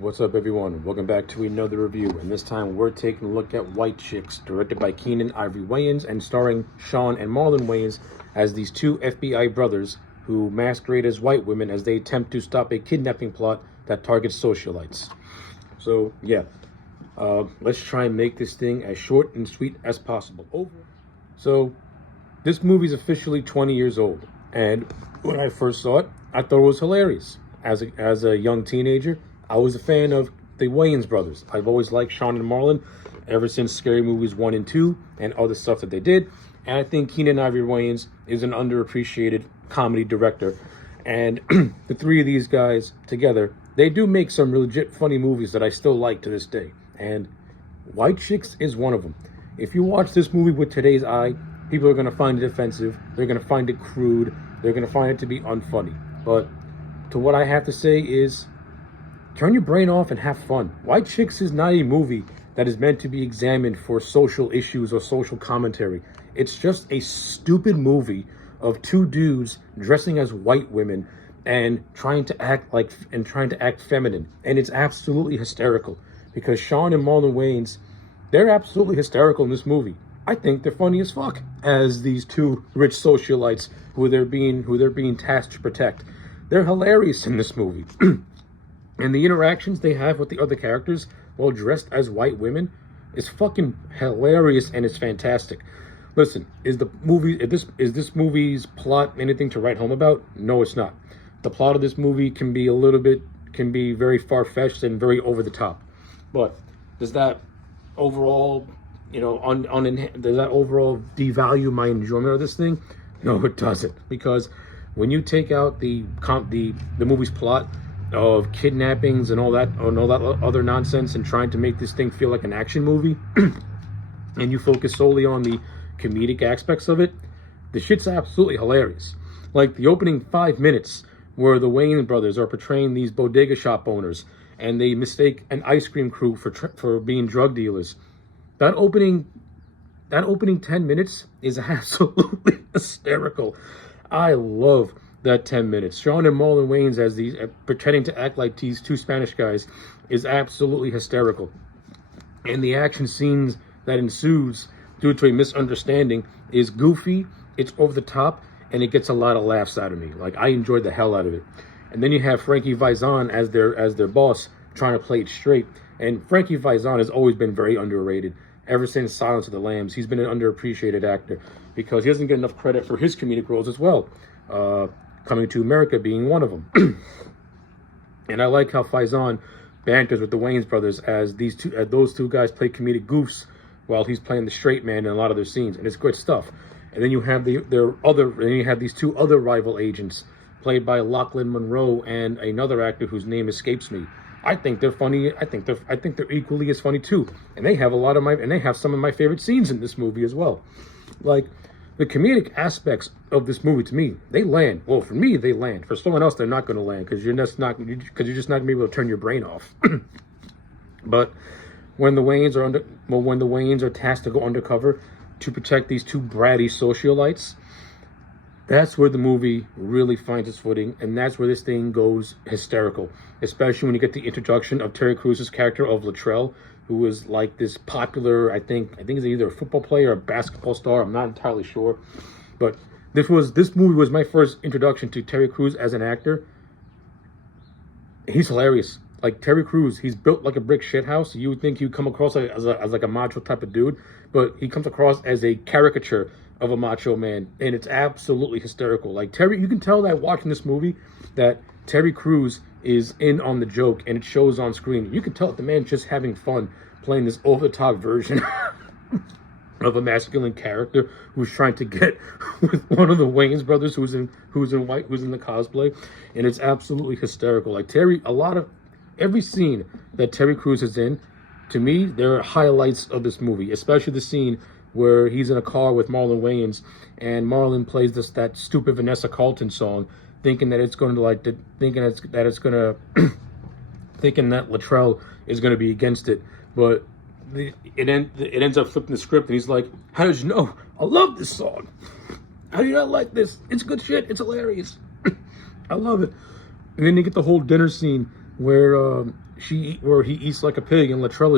What's up, everyone? Welcome back to another review, and this time we're taking a look at White Chicks, directed by Keenen Ivory Wayans and starring Sean and Marlon Wayans as these two FBI brothers who masquerade as white women as they attempt to stop a kidnapping plot that targets socialites. So, yeah, let's try and make this thing as short and sweet as possible. So, this movie's officially 20 years old, and when I first saw it, I thought it was hilarious. As a young teenager, I was a fan of the Wayans Brothers. I've always liked Sean and Marlon ever since Scary Movies 1 and 2 and other stuff that they did. And I think Keenen Ivory Wayans is an underappreciated comedy director. And the three of these guys together, they do make some legit funny movies that I still like to this day. And White Chicks is one of them. If you watch this movie with today's eye, people are going to find it offensive. They're going to find it crude. They're going to find it to be unfunny. But to what I have to say is, turn your brain off and have fun. White Chicks is not a movie that is meant to be examined for social issues or social commentary. It's just a stupid movie of two dudes dressing as white women and trying to act feminine. And it's absolutely hysterical because Sean and Marlon Wayans, they're absolutely hysterical in this movie. I think they're funny as fuck as these two rich socialites who they're being tasked to protect. They're hilarious in this movie. And the interactions they have with the other characters while dressed as white women is fucking hilarious and it's fantastic. Listen, is this movie's plot anything to write home about? No, it's not. The plot of this movie can be very far-fetched and very over the top. But does that overall, does that overall devalue my enjoyment of this thing? No, it doesn't. Because when you take out the movie's plot of kidnappings and all that other nonsense and trying to make this thing feel like an action movie and you focus solely on the comedic aspects of it, the shit's absolutely hilarious. Like the opening 5 minutes where the Wayans brothers are portraying these bodega shop owners and they mistake an ice cream crew for being drug dealers. That opening 10 minutes is absolutely hysterical. I love that 10 minutes. Sean and Marlon Wayans as these pretending to act like these two Spanish guys is absolutely hysterical. And the action scenes that ensues due to a misunderstanding is goofy, it's over the top, and it gets a lot of laughs out of me. Like, I enjoyed the hell out of it. And then you have Frankie Faison as their boss trying to play it straight. And Frankie Faison has always been very underrated. Ever since Silence of the Lambs, he's been an underappreciated actor because he doesn't get enough credit for his comedic roles as well. Coming to America being one of them. And I like how Faison banters with the Wayans brothers as those two guys play comedic goofs while he's playing the straight man in a lot of their scenes, and it's good stuff. And then you have these two other rival agents played by Lachlan Monroe and another actor whose name escapes me. I think they're funny. I think they're equally as funny too. And they have some of my favorite scenes in this movie as well. Like, the comedic aspects of this movie, to me, they land. Well, for me, they land. For someone else, they're not going to land because you're just not going to be able to turn your brain off. But when the Wayans are tasked to go undercover to protect these two bratty socialites, that's where the movie really finds its footing, and that's where this thing goes hysterical. Especially when you get the introduction of Terry Crews's character of Latrell, who is like this popular, I think he's either a football player or a basketball star. I'm not entirely sure. But this movie was my first introduction to Terry Crews as an actor. He's hilarious. Like, Terry Crews, he's built like a brick shithouse. You would think he'd come across as like a macho type of dude, but he comes across as a caricature of a macho man, and it's absolutely hysterical. Like, Terry, you can tell that watching this movie that Terry Crews is in on the joke, and it shows on screen. You can tell that the man's just having fun playing this over-the-top version of a masculine character who's trying to get with one of the Wayans brothers who's in the cosplay, and it's absolutely hysterical. Like, every scene that Terry Crews is in, to me, there are highlights of this movie, especially the scene where he's in a car with Marlon Wayans, and Marlon plays that stupid Vanessa Carlton song, thinking that Latrell is going to be against it, but it ends up flipping the script, and he's like, "How did you know? I love this song. How do you not like this? It's good shit. It's hilarious. I love it." And then you get the whole dinner scene where where he eats like a pig, and Latrell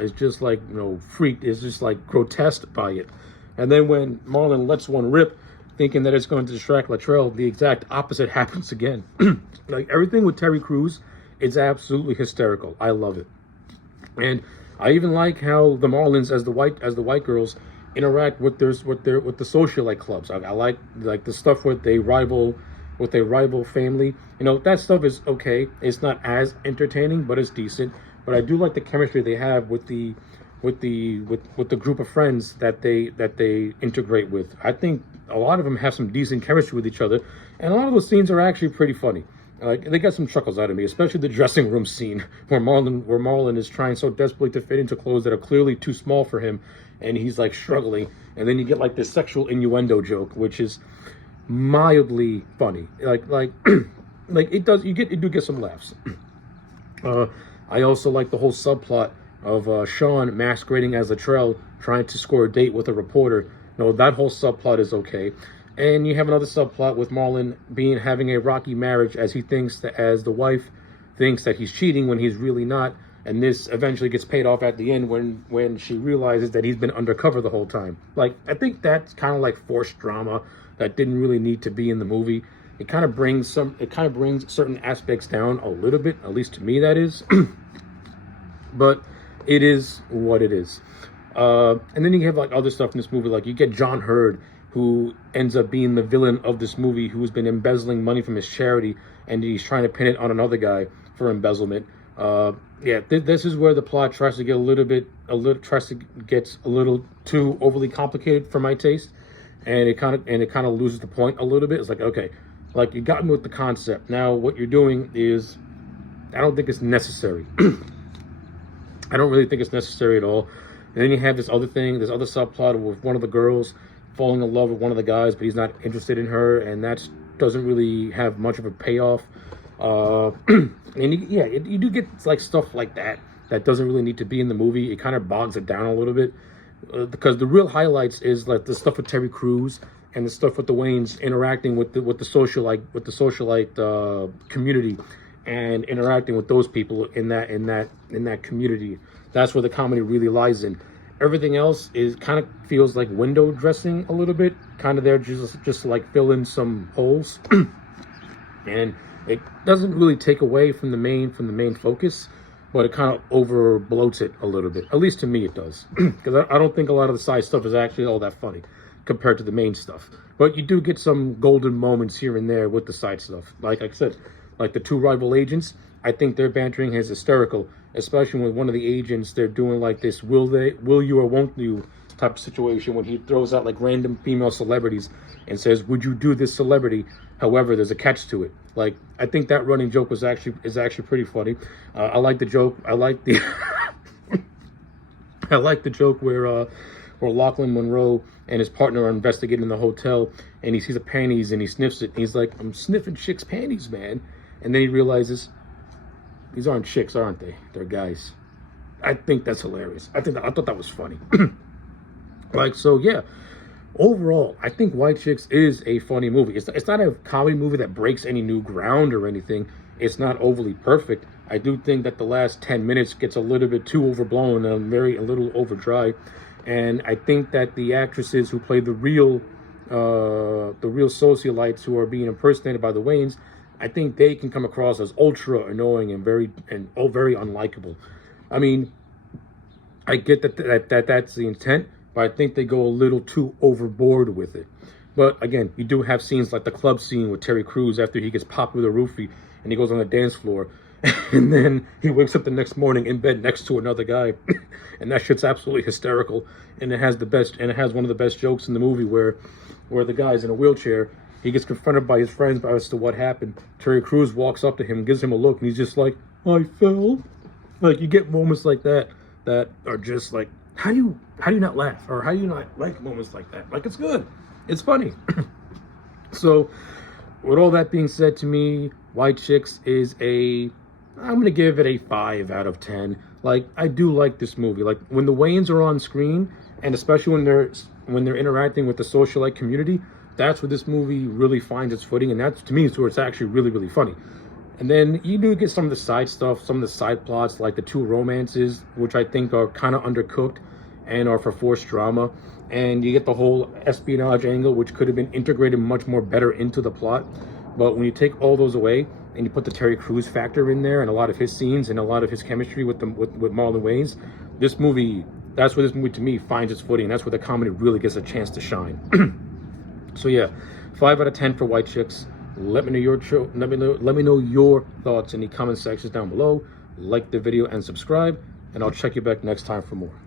is just like, you know, freaked, is just like grotesque by it. And then when Marlon lets one rip, thinking that it's going to distract Latrell, the exact opposite happens again. Like everything with Terry Crews, it's absolutely hysterical. I love it. And I even like how the Marlins, as the white girls, interact with the socialite clubs. I like the stuff with they rival family. You know, that stuff is okay. It's not as entertaining, but it's decent. But I do like the chemistry they have with the group of friends that they integrate with. I think a lot of them have some decent chemistry with each other, and a lot of those scenes are actually pretty funny. Like, they got some chuckles out of me, especially the dressing room scene where Marlon is trying so desperately to fit into clothes that are clearly too small for him, and he's like struggling. And then you get like this sexual innuendo joke, which is mildly funny. Like it does. You do get some laughs. I also like the whole subplot of Sean masquerading as Latrell, trying to score a date with a reporter. No, that whole subplot is okay. And you have another subplot with Marlon having a rocky marriage, as the wife thinks that he's cheating when he's really not. And this eventually gets paid off at the end when she realizes that he's been undercover the whole time. Like, I think that's kind of like forced drama that didn't really need to be in the movie. It kind of brings certain aspects down a little bit, at least to me, that is. But it is what it is. And then you have like other stuff in this movie, like you get John Hurd, who ends up being the villain of this movie, who's been embezzling money from his charity, and he's trying to pin it on another guy for embezzlement. This is where the plot tries to get gets a little too overly complicated for my taste, and it kind of loses the point a little bit. It's like, okay, like, you got me with the concept. Now what you're doing is, I don't think it's necessary. I don't really think it's necessary at all. And then you have this other subplot with one of the girls falling in love with one of the guys, but he's not interested in her, and that doesn't really have much of a payoff. And you do get like stuff like that doesn't really need to be in the movie. It kind of bogs it down a little bit, because the real highlights is like the stuff with Terry Crews and the stuff with the Wayans interacting with the socialite community, and interacting with those people in that community. That's where the comedy really lies in. Everything else is kind of feels like window dressing a little bit, kind of there just to like fill in some holes. And it doesn't really take away from the main focus, but it kind of over bloats it a little bit. At least to me it does. Because I don't think a lot of the side stuff is actually all that funny compared to the main stuff. But you do get some golden moments here and there with the side stuff. Like I said, like the two rival agents, I think their bantering is hysterical, especially with one of the agents. They're doing like this will you or won't you type of situation, when he throws out like random female celebrities and says, would you do this celebrity? However, there's a catch to it. Like, I think that running joke is actually pretty funny. I like the joke. I like the I like the joke where Lachlan Monroe and his partner are investigating the hotel, and he sees a panties and he sniffs it, and he's like, I'm sniffing chicks' panties, man. And then he realizes, these aren't chicks, aren't they? They're guys. I think that's hilarious. I thought that was funny. Like, so yeah. Overall, I think White Chicks is a funny movie. It's not a comedy movie that breaks any new ground or anything. It's not overly perfect. I do think that the last 10 minutes gets a little bit too overblown and a little over dry. And I think that the actresses who play the real socialites who are being impersonated by the Wayans, I think they can come across as ultra annoying and very unlikable. I mean, I get that's the intent, but I think they go a little too overboard with it. But again, you do have scenes like the club scene with Terry Crews after he gets popped with a roofie and he goes on the dance floor, and then he wakes up the next morning in bed next to another guy, and that shit's absolutely hysterical. And it has one of the best jokes in the movie where the guy's in a wheelchair. He gets confronted by his friends as to what happened. Terry Crews walks up to him, gives him a look, and he's just like, I fell. Like, you get moments like that are just like, how do you not laugh? Or how do you not like moments like that? Like, it's good. It's funny. So, with all that being said, to me, White Chicks is I'm going to give it a 5 out of 10. Like, I do like this movie. Like, when the Wayans are on screen, and especially when they're interacting with the socialite community, that's where this movie really finds its footing, and that's, to me, is where it's actually really, really funny. And then you do get some of the side stuff, some of the side plots, like the two romances, which I think are kind of undercooked and are for forced drama. And you get the whole espionage angle, which could have been integrated much more better into the plot. But when you take all those away and you put the Terry Crews factor in there and a lot of his scenes and a lot of his chemistry with Marlon Wayans, this movie, that's where this movie to me finds its footing. That's where the comedy really gets a chance to shine. So yeah, 5 out of 10 for White Chicks. Let me know your thoughts in the comment sections down below. Like the video and subscribe, and I'll check you back next time for more.